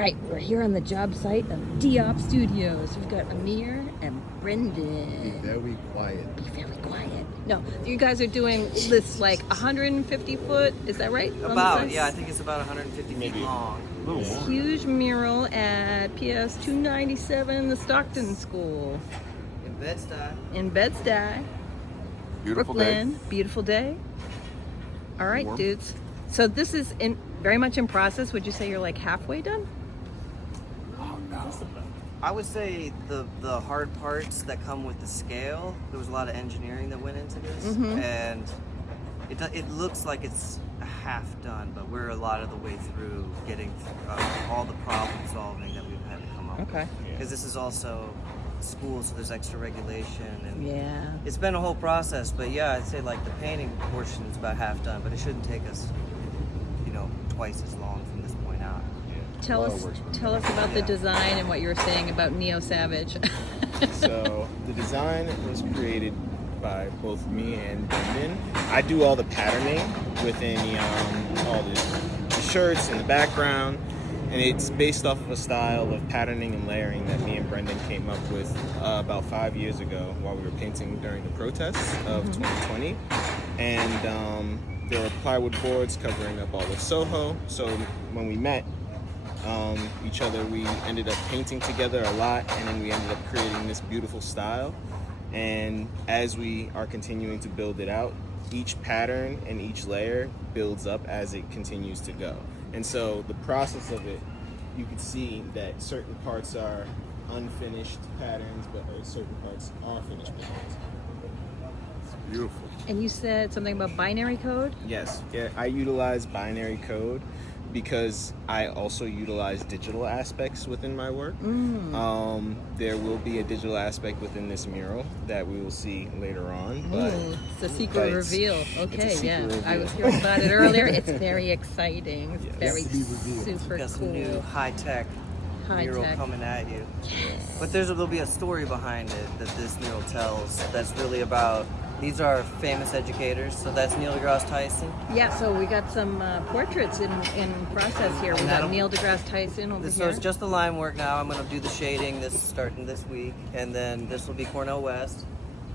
right, we're here on the job site of Diop Studios. We've got Amir and Brendan. Be very quiet. Be very quiet. No, you guys are doing this like 150 foot, is that right? About, yeah, I think it's about 150 feet long. A little more. Huge mural at PS 297, the Stockton School. In BedStuy. In BedStuy. Beautiful Brooklyn. day. Beautiful day. All right, Warm. dudes. So this is very much in process. Would you say you're like halfway done? Oh, no. I would say the hard parts that come with the scale, there was a lot of engineering that went into this, and it looks like it's half done, but we're a lot of the way through getting all the problem solving that we've had to come up with. Okay. Because this is also school, so there's extra regulation, and Yeah. it's been a whole process. But yeah, I'd say like the painting portion is about half done, but it shouldn't take us, twice as long from this point out. Tell us about the Yeah. design and what you were saying about Neo Savage. So the design was created by both me and Brendan. I do all the patterning within all the shirts and the background, and it's based off of a style of patterning and layering that me and Brendan came up with about 5 years ago while we were painting during the protests of 2020. And there were plywood boards covering up all of Soho. So when we met each other, we ended up painting together a lot, and then we ended up creating this beautiful style. And as we are continuing to build it out, each pattern and each layer builds up as it continues to go. And so the process of it, you can see that certain parts are unfinished patterns, but certain parts are finished patterns. It's beautiful. And you said something about binary code? Yes, yeah, I utilize binary code because I also utilize digital aspects within my work. There will be a digital aspect within this mural that we will see later on. But Ooh, it's a secret reveal. Okay, secret yeah. reveal. I was hearing about it earlier. It's very exciting. It's Yes. very To be revealed. super Got some cool. new high-tech mural High-tech. coming at you. But there'll be a story behind it that this mural tells that's really about, these are famous educators, so that's Neil deGrasse Tyson. Yeah, so we got some portraits in process here. We got that'll- Neil deGrasse Tyson over So here. it's just the line work now. I'm going to do the shading starting this week, and then this will be Cornell West.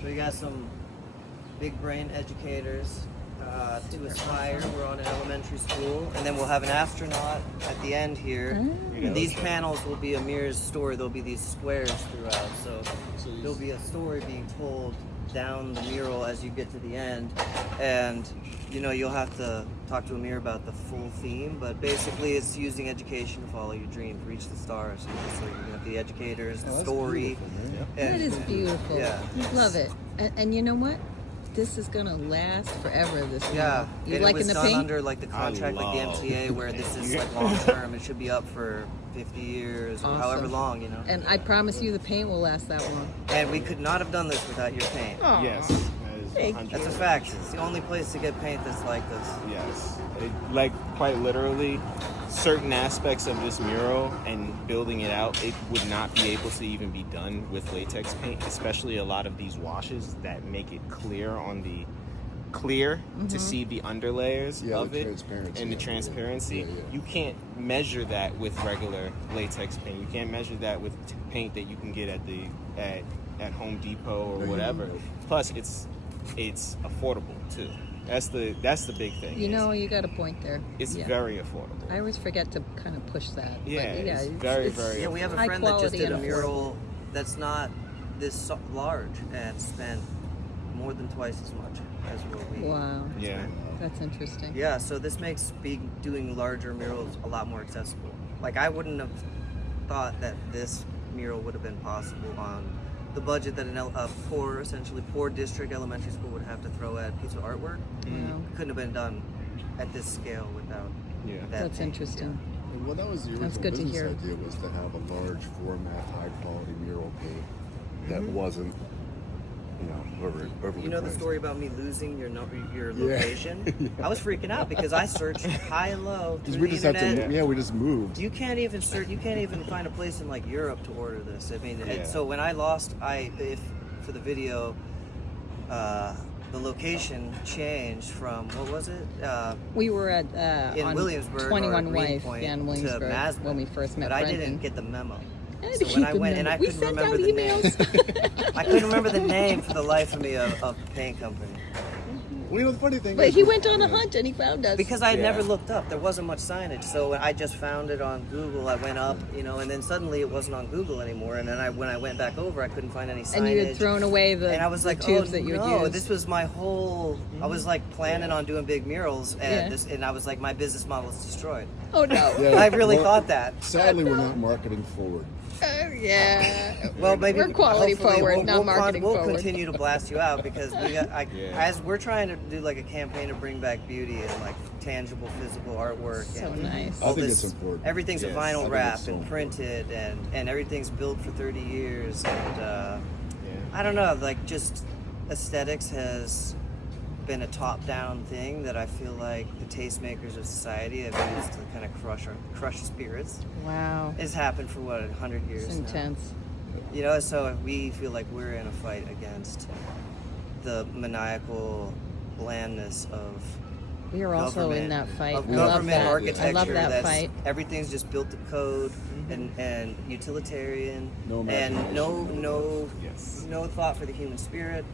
So we got some big brain educators to aspire. We're on an elementary school, and then we'll have an astronaut at the end here. And these panels will be Amir's story. There'll be these squares throughout, so there'll be a story being told down the mural as you get to the end, and you'll have to talk to Amir about the full theme, but basically it's using education to follow your dream, to reach the stars. So you have the educators, the story. That is beautiful. Yeah. Love it. And you know what? This is gonna last forever. This mural. Yeah, You and liking it was the done paint? under like the contract, like the MTA, where this is like long term. It should be up for 50 years, or however Awesome. long, And I promise you, the paint will last that long. And we could not have done this without your paint. Yes, that is Thank 100%. That's a fact. It's the only place to get paint that's like this. Yes, like quite literally, certain aspects of this mural and building it out, it would not be able to even be done with latex paint, especially a lot of these washes that make it clear to see the underlayers Yeah, of the it transparency. and the transparency. Yeah, yeah. You can't measure that with regular latex paint. You can't measure that with paint that you can get at Home Depot or whatever. Plus, it's affordable too. That's the big thing. You got a point there. It's Yeah. very affordable. I always forget to kind of push that. Yeah, But it's very, very Yeah, we have a high friend that just quality did a and mural that's not this large and spent more than twice as much as what we. Wow, Yeah. that's interesting. Yeah, so this makes doing larger murals a lot more accessible. Like, I wouldn't have thought that this mural would have been possible on the budget that a poor district elementary school would have to throw at a piece of artwork. Wow. It couldn't have been done at this scale without that. That's paint. interesting. And well, that was the That's original good to business hear. idea, was to have a large format, high quality mural paint that wasn't, over You know the priced. story about me losing your location? I was freaking out because I searched high and low through We the just had internet. to, we just moved. You can't even find a place in like Europe to order this. I mean, Yeah. so when I lost, for the video, the location changed from, what was it? We were at In on Williamsburg 21 or Wife, Greenpoint in to Williamsburg Masburg, when we first met but I Brendan. didn't get the memo. I So when I went, and I we couldn't sent remember out the emails. name. I couldn't remember the name for the life of me of the paint company. Well, you know, the funny thing But is, he went on a hunt and he found us. Because I had Yeah. never looked up. There wasn't much signage. So I just found it on Google. I went up, and then suddenly it wasn't on Google anymore. And then when I went back over, I couldn't find any signage. And you had thrown away the, and I was the like, tubes oh that you no, had used. this was my whole, I was like planning on doing big murals. And and I was like, my business model is destroyed. Oh no. Yeah, I really well, thought that. Sadly, we're not marketing forward. Yeah. Well, maybe we're quality hopefully forward, not marketing we'll forward. continue to blast you out because Yeah. as we're trying to do like a campaign to bring back beauty and like tangible, physical artwork. So and nice. I all think this- it's important. Everything's Yes, I vinyl think it's wrapped so and important. printed, and everything's built for 30 years. And Yeah. I don't know, like just aesthetics has been a top-down thing that I feel like the tastemakers of society have used to kind of crush spirits. Wow. It's happened for what, 100 years It's now. intense. So we feel like we're in a fight against the maniacal blandness of We are also in that fight. of I love government that. architecture. I love that that's, fight. Everything's just built to code and utilitarian No and no Yes. no thought for the human spirit.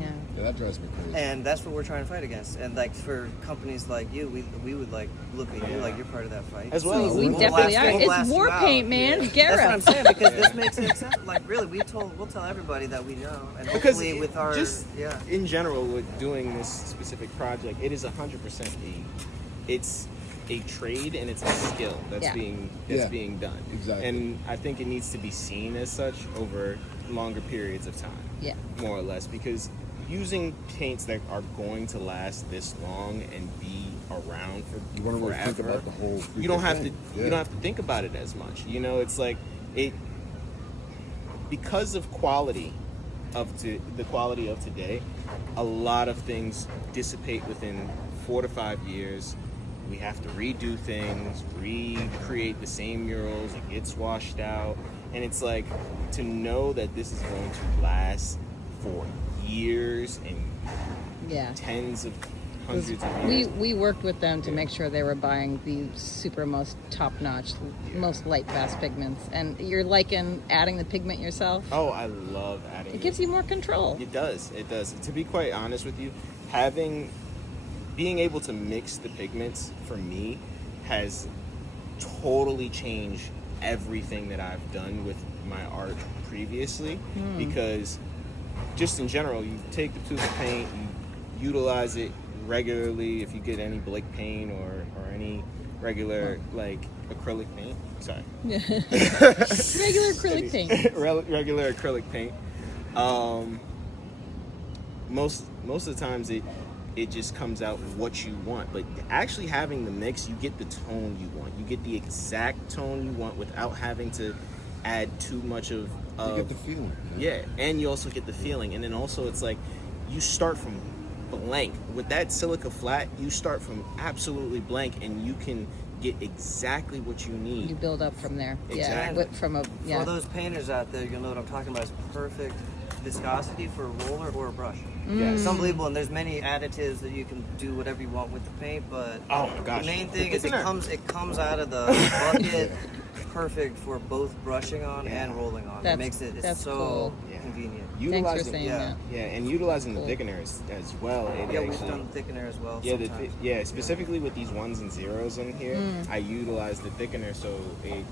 Yeah. Yeah, that drives me crazy. And that's what we're trying to fight against. And like for companies like you, we would like look at you like you're part of that fight. As well. We We'll definitely blast- are. we'll It's blast war you out. paint, man. It's Guerra. That's what I'm saying because this makes it accept. Like really, we'll tell everybody that we know, and Because hopefully with our just yeah. in general with doing this specific project, it is 100% it's a trade and it's a skill that's Yeah. being done. Exactly. And I think it needs to be seen as such over longer periods of time. Yeah. More or less, because using paints that are going to last this long and be around for You want to really forever, think about the whole. you don't have to thing. you don't have to think about it as much. It's like it because of quality the quality of today, a lot of things dissipate within 4 to 5 years. We have to redo things, recreate the same murals, it gets washed out, and it's like to know that this is going to last for years and Yeah. tens of hundreds of years. We worked with them to make sure they were buying the super most top-notch, most light fast pigments. And you're liking adding the pigment yourself? Oh, I love adding It gives you more control. It does. To be quite honest with you, being able to mix the pigments for me has totally changed everything that I've done with my art previously. Because just in general, you take the tube of paint, you utilize it regularly. If you get any Blake paint or any regular like acrylic paint, sorry, Regular acrylic paint. regular acrylic paint. Most of the times it just comes out what you want. But actually having the mix, you get the tone you want. You get the exact tone you want without having to add too much of. You get the feeling. Yeah, and you also get the feeling, and then also it's like you start from blank with that silica flat. You start from absolutely blank, and you can get exactly what you need. You build up from there. Exactly. Yeah. For those painters out there, you'll know what I'm talking about. It's perfect viscosity for a roller or a brush. Yes. It's unbelievable, and there's many additives that you can do whatever you want with the paint, but Oh my gosh. the main thing is Isn't it comes out of the bucket perfect for both brushing on and rolling on. It makes it that's so cool. convenient. Thanks for Utilizing, saying yeah. that. yeah, and utilizing Cool. the thickeners as well. It Yeah, we've actually- done thickener as well. Yeah, sometimes. specifically with these ones and zeros in here, I utilize the thickener so it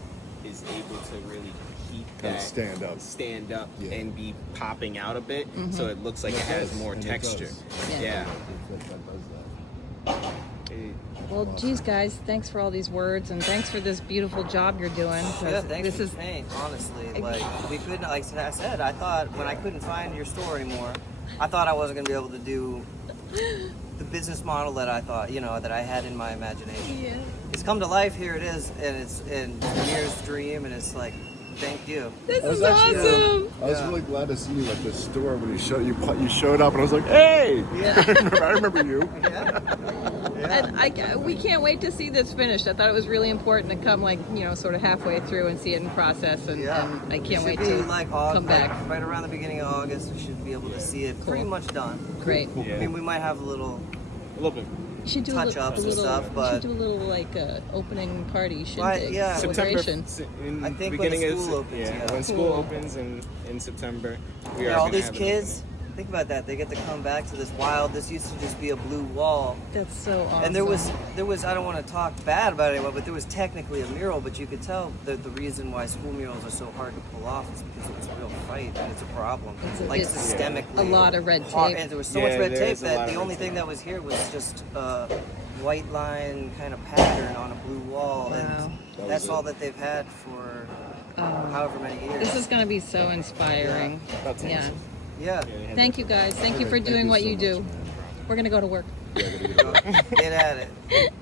is able to really keep Kind of that stand up. Yeah. and be popping out a bit, so it looks like it has more And it texture. does. Yeah. Yeah. That does that. Well, geez, guys, thanks for all these words, and thanks for this beautiful job you're doing. 'cause Yeah, thanks this for is the paint, honestly. Like, we couldn't, like I said, I thought when I couldn't find your store anymore, I thought I wasn't going to be able to do the business model that I thought, that I had in my imagination. Yeah. It's come to life, here it is, and it's in Amir's dream, and it's like, thank you. This I was is actually, awesome. I was really glad to see you at the store when you showed up, and I was like, "Hey!" Yeah. I remember you. Yeah. And we can't wait to see this finished. I thought it was really important to come, like, you know, sort of halfway through and see it in process. And I can't wait to come back. Right around the beginning of August, we should be able to see it pretty much done. Great. I mean, we might have a little bit. You should do touch-ups and stuff, you but should do a little like opening party shindig. Yeah. Celebration. In I think beginning when school opens. Yeah. When school opens in September, we are all gonna these have an kids. Think about that. They get to come back to this wild. This used to just be a blue wall. That's so awesome. And there was. I don't want to talk bad about anyone, but there was technically a mural. But you could tell that the reason why school murals are so hard to pull off is because it's a real fight and it's a problem. It's Systemically. a lot of red hard, tape. and there was so much red tape that the only tape. thing that was here was just a white line kind of pattern on a blue wall, Wow. and that's all that they've had for however many years. This is going to be so inspiring. That's Yeah. awesome. Yeah. Thank you guys. Thank you for Thank doing you what so you much, do. man. We're going to go to work. Get at it.